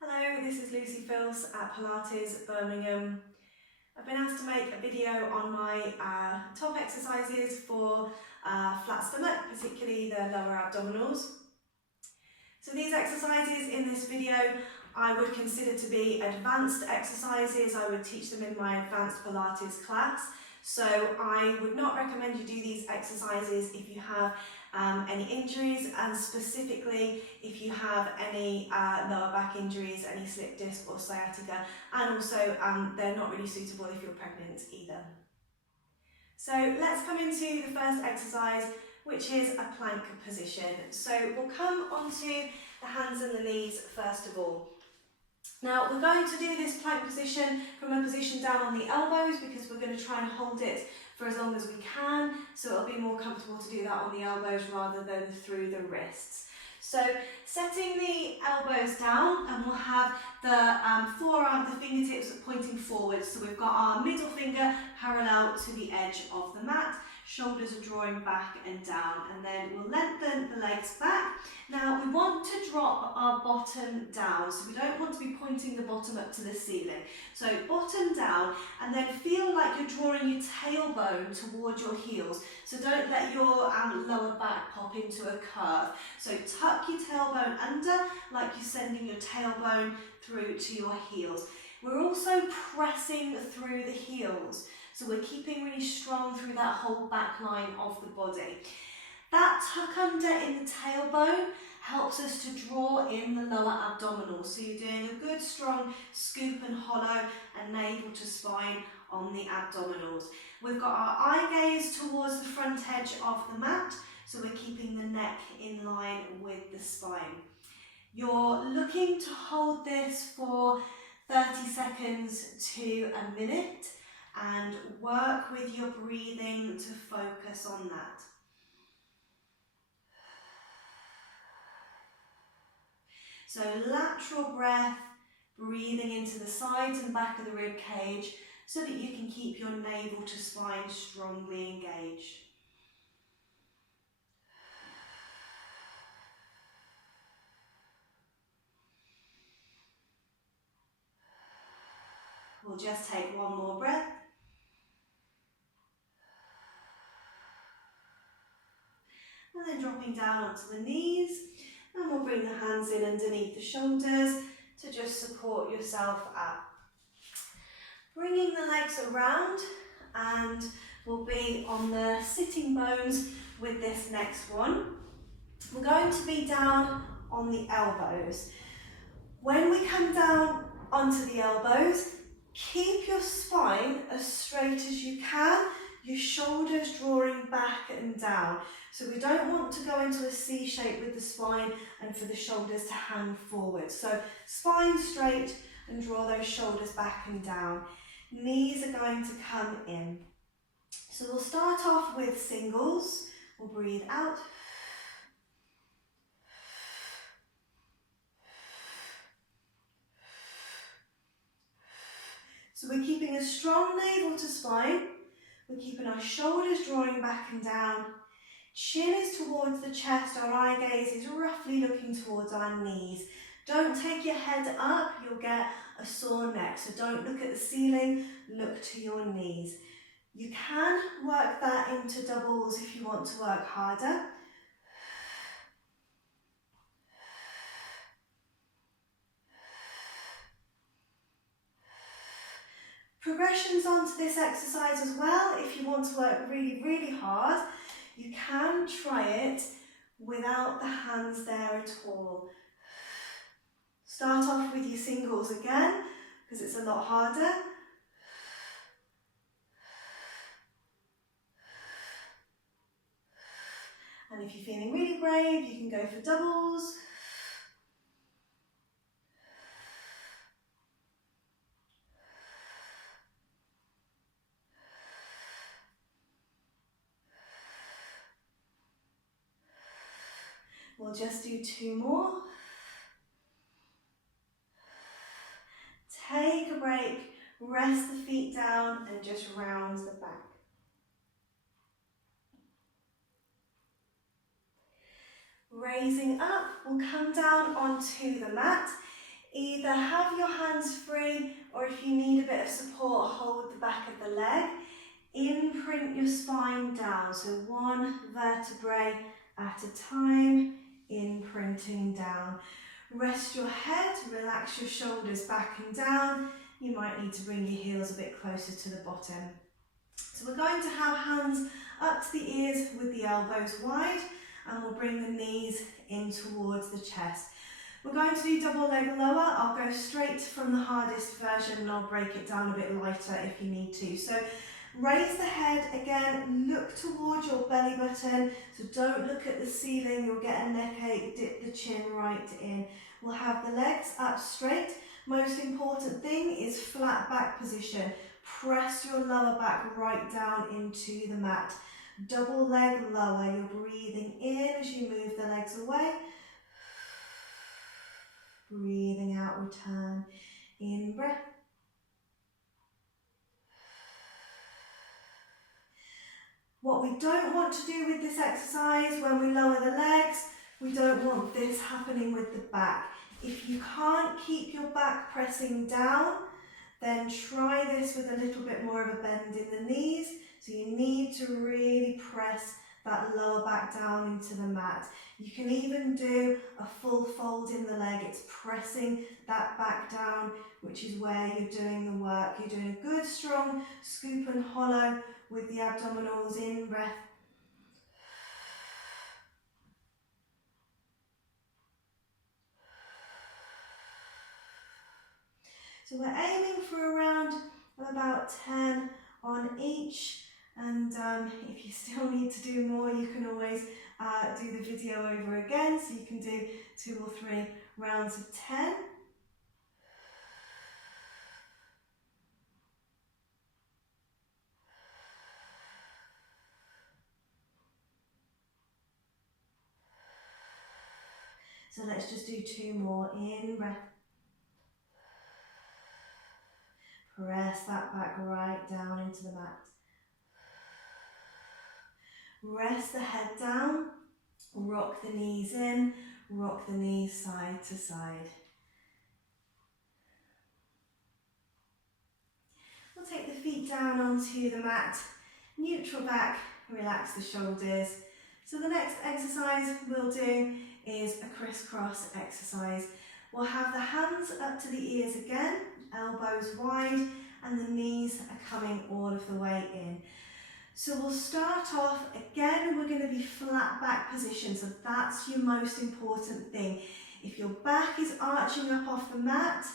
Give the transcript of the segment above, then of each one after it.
Hello, this is Filce at Pilates, Birmingham. I've been asked to make a video on my top exercises for flat stomach, particularly the lower abdominals. So these exercises in this video I would consider to be advanced exercises. I would teach them in my Advanced Pilates class. So I would not recommend you do these exercises if you have any injuries, and specifically if you have any lower back injuries, any slip disc or sciatica, and also they're not really suitable if you're pregnant either. So let's come into the first exercise, which is a plank position. So we'll come onto the hands and the knees first of all. Now we're going to do this plank position from a position down on the elbows because we're going to try and hold it for as long as we can, so it'll be more comfortable to do that on the elbows rather than through the wrists. So setting the elbows down, and we'll have the forearm, the fingertips pointing forward. So we've got our middle finger parallel to the edge of the mat, shoulders are drawing back and down, and then we'll lengthen the legs back. Now we want to drop our bottom down, so we don't want to be pointing the bottom up to the ceiling. So bottom down, and then feel like you're drawing your tailbone towards your heels. So don't let your lower back pop into a curve. So tuck your tailbone under like you're sending your tailbone through to your heels. We're also pressing through the heels. So we're keeping really strong through that whole back line of the body. That tuck under in the tailbone helps us to draw in the lower abdominals. So you're doing a good strong scoop and hollow and navel to spine on the abdominals. We've got our eye gaze towards the front edge of the mat, so we're keeping the neck in line with the spine. You're looking to hold this for 30 seconds to a minute, and work with your breathing to focus on that. So lateral breath, breathing into the sides and back of the rib cage so that you can keep your navel to spine strongly engaged. We'll just take one more breath. And then dropping down onto the knees, and we'll bring the hands in underneath the shoulders to just support yourself up. Bringing the legs around, and we'll be on the sitting bones with this next one. We're going to be down on the elbows. When we come down onto the elbows, keep your spine as straight as you can, your shoulders drawing back and down. So we don't want to go into a C shape with the spine and for the shoulders to hang forward. So spine straight and draw those shoulders back and down. Knees are going to come in. So we'll start off with singles. We'll breathe out. So we're keeping a strong navel to spine. We're keeping our shoulders drawing back and down. Chin is towards the chest, our eye gaze is roughly looking towards our knees. Don't take your head up, you'll get a sore neck. So don't look at the ceiling, look to your knees. You can work that into doubles if you want to work harder. Progressions onto this exercise as well. If you want to work really, really hard, you can try it without the hands there at all. Start off with your singles again, because it's a lot harder. And if you're feeling really brave, you can go for doubles. We'll just do two more. Take a break, rest the feet down and just round the back. Raising up, we'll come down onto the mat. Either have your hands free, or if you need a bit of support, hold the back of the leg. Imprint your spine down, so one vertebrae at a time, imprinting down. Rest your head, relax your shoulders back and down. You might need to bring your heels a bit closer to the bottom. So we're going to have hands up to the ears with the elbows wide, and we'll bring the knees in towards the chest. We're going to do double leg lower. I'll go straight from the hardest version and I'll break it down a bit lighter if you need to. So raise the head again, look towards your belly button, so don't look at the ceiling, you'll get a neck ache, dip the chin right in. We'll have the legs up straight. Most important thing is flat back position. Press your lower back right down into the mat. Double leg lower, you're breathing in as you move the legs away. Breathing out, return. In breath. What we don't want to do with this exercise when we lower the legs, we don't want this happening with the back. If you can't keep your back pressing down, then try this with a little bit more of a bend in the knees. So you need to really press that lower back down into the mat. You can even do a full fold in the leg. It's pressing that back down, which is where you're doing the work. You're doing a good strong scoop and hollow with the abdominals. In breath. So we're aiming for around about 10 on each, and if you still need to do more, you can always do the video over again, so you can do 2 or 3 rounds of 10. So let's just do 2 more. In breath. Press that back right down into the mat. Rest the head down, rock the knees in, rock the knees side to side. We'll take the feet down onto the mat, neutral back, relax the shoulders. So the next exercise we'll do is a crisscross exercise. We'll have the hands up to the ears again, elbows wide, and the knees are coming all of the way in. So we'll start off, again, we're going to be flat back position, so that's your most important thing. If your back is arching up off the mat,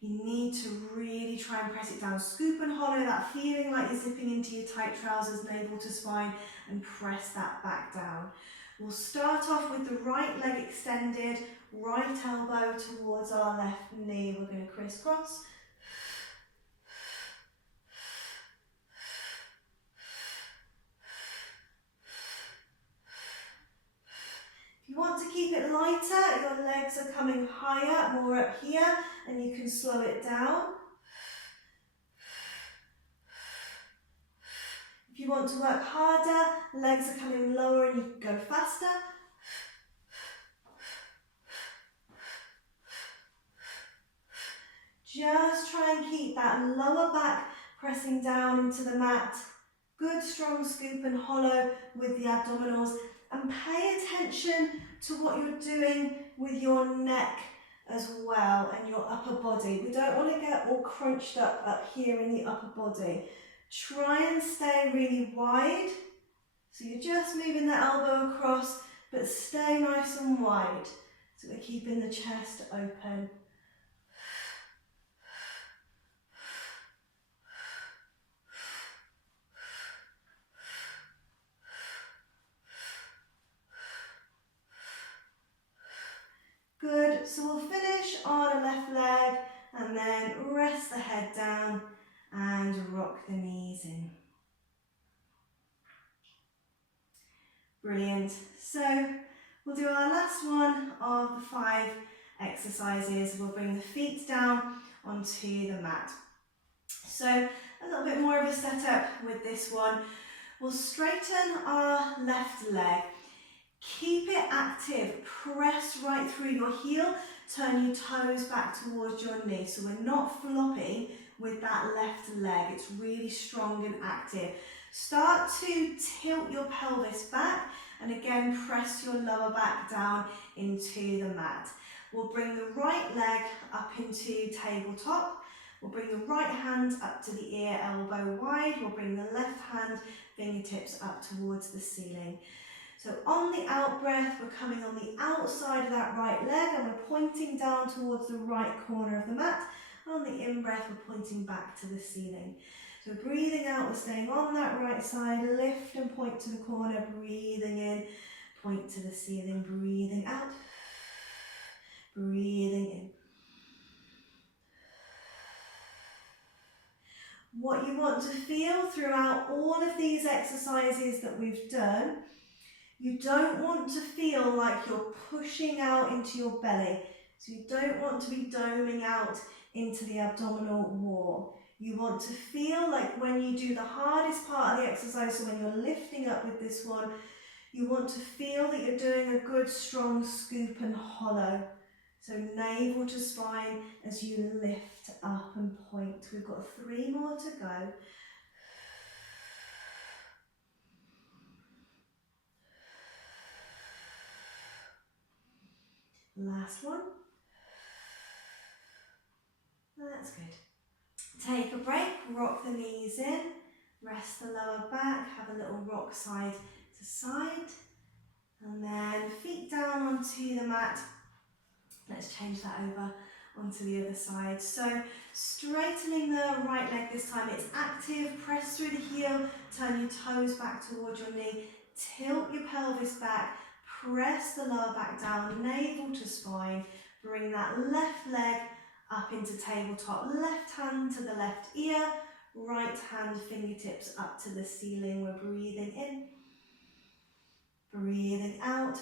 you need to really try and press it down. Scoop and hollow, that feeling like you're zipping into your tight trousers, navel to spine, and press that back down. We'll start off with the right leg extended, right elbow towards our left knee. We're going to crisscross. If you want to keep it lighter, your legs are coming higher, more up here, and you can slow it down. If you want to work harder, legs are coming lower and you can go faster. Just try and keep that lower back pressing down into the mat. Good strong scoop and hollow with the abdominals, and pay attention to what you're doing with your neck as well and your upper body. We don't want to get all crunched up here in the upper body. Try and stay really wide. So you're just moving the elbow across, but stay nice and wide. So we're keeping the chest open. Good, so we'll finish on a left leg and then rest the head down and rock the knees in. Brilliant. So we'll do our last one of the 5 exercises. We'll bring the feet down onto the mat. So a little bit more of a setup with this one. We'll straighten our left leg. Keep it active, press right through your heel, turn your toes back towards your knee. So we're not flopping with that left leg, it's really strong and active. Start to tilt your pelvis back and again press your lower back down into the mat. We'll bring the right leg up into tabletop. We'll bring the right hand up to the ear, elbow wide. We'll bring the left hand, fingertips up towards the ceiling. So on the out breath, we're coming on the outside of that right leg and we're pointing down towards the right corner of the mat. And on the in breath, we're pointing back to the ceiling. So breathing out, we're staying on that right side, lift and point to the corner, breathing in, point to the ceiling, breathing out, breathing in. What you want to feel throughout all of these exercises that we've done, you don't want to feel like you're pushing out into your belly. So you don't want to be doming out into the abdominal wall. You want to feel like when you do the hardest part of the exercise, so when you're lifting up with this one, you want to feel that you're doing a good strong scoop and hollow. So navel to spine as you lift up and point. We've got 3 more to go. Last one. That's good. Take a break, rock the knees in, rest the lower back, have a little rock side to side, and then feet down onto the mat. Let's change that over onto the other side. So straightening the right leg this time, it's active, press through the heel, turn your toes back towards your knee, tilt your pelvis back, press the lower back down, navel to spine, bring that left leg up into tabletop, left hand to the left ear, right hand fingertips up to the ceiling. We're breathing in, breathing out,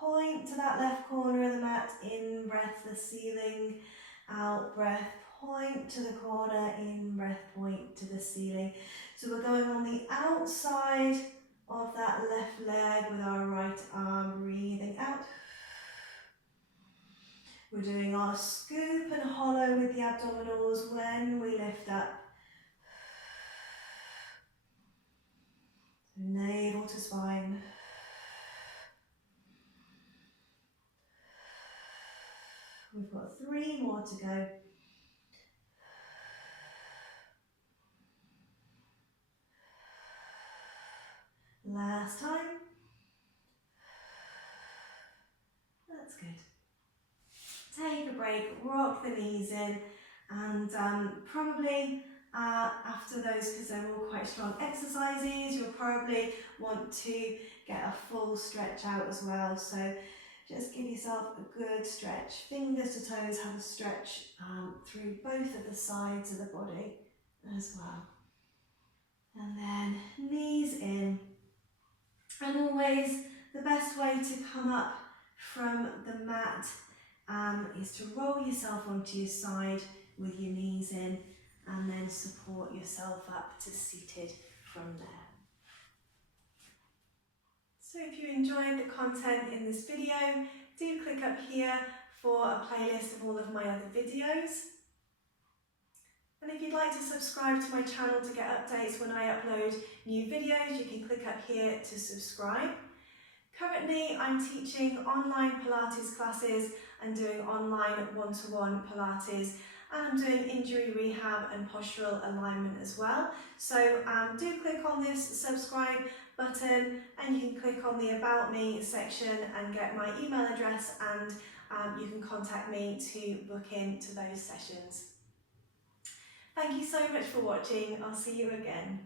point to that left corner of the mat, in breath the ceiling, out breath, point to the corner, in breath, point to the ceiling. So we're going on the outside of that left leg with our right arm, breathing out. We're doing our scoop and hollow with the abdominals when we lift up. Navel to spine. We've got 3 more to go. Last time. That's good. Take a break, rock the knees in, and probably after those, because they're all quite strong exercises, you'll probably want to get a full stretch out as well. So just give yourself a good stretch. Fingers to toes, have a stretch through both of the sides of the body as well. And then knees in. And always the best way to come up from the mat is to roll yourself onto your side with your knees in and then support yourself up to seated from there. So if you enjoyed the content in this video, do click up here for a playlist of all of my other videos. And if you'd like to subscribe to my channel to get updates when I upload new videos, you can click up here to subscribe. Currently, I'm teaching online Pilates classes and doing online one-to-one Pilates, and I'm doing injury rehab and postural alignment as well. So do click on this subscribe button and you can click on the About Me section and get my email address, and you can contact me to book into those sessions. Thank you so much for watching. I'll see you again.